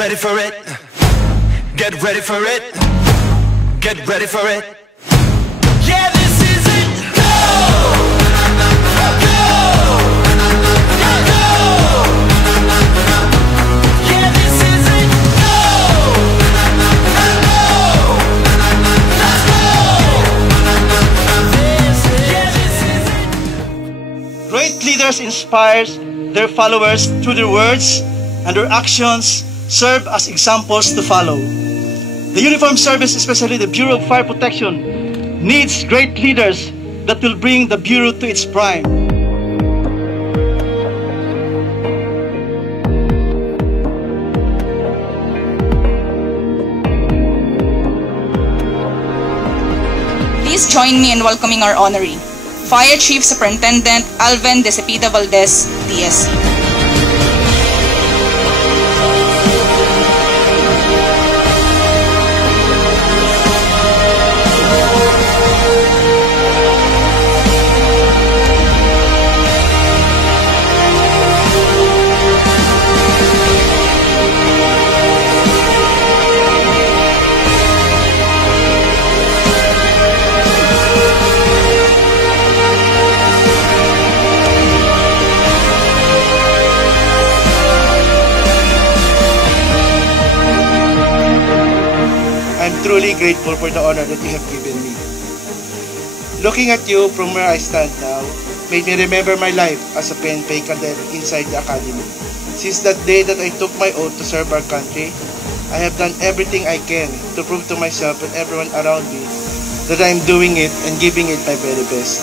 ready for it. Get ready for it. Get ready for it. Yeah, this is it. Go! Go! Go! Yeah, this is it. Go! Go! Let's go! This is it. Great leaders inspires their followers through their words, and their actions serve as examples to follow. The uniformed service, especially the Bureau of Fire Protection, needs great leaders that will bring the Bureau to its prime. Please join me in welcoming our honoree, Fire Chief Superintendent Alvin De Cepeda Valdez, DSC. I'm truly grateful for the honor that you have given me. Looking at you from where I stand now made me remember my life as a PNP cadet inside the academy. Since that day that I took my oath to serve our country, I have done everything I can to prove to myself and everyone around me that I am doing it and giving it my very best.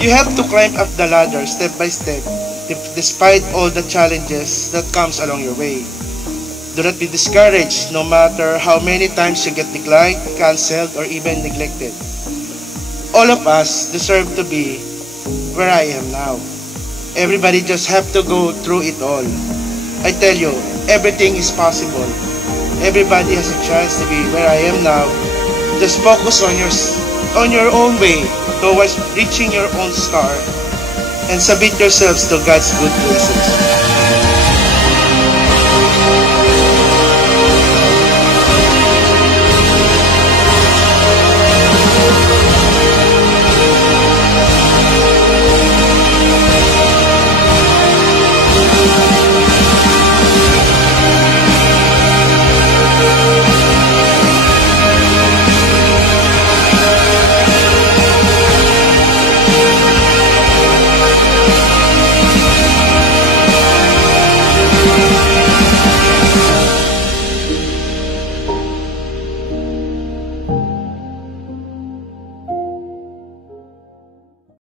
You have to climb up the ladder step by step, despite all the challenges that comes along your way. Do not be discouraged no matter how many times you get declined, cancelled, or even neglected. All of us deserve to be where I am now. Everybody just have to go through it all. I tell you, everything is possible. Everybody has a chance to be where I am now. Just focus on your own way towards reaching your own star and submit yourselves to God's good blessings.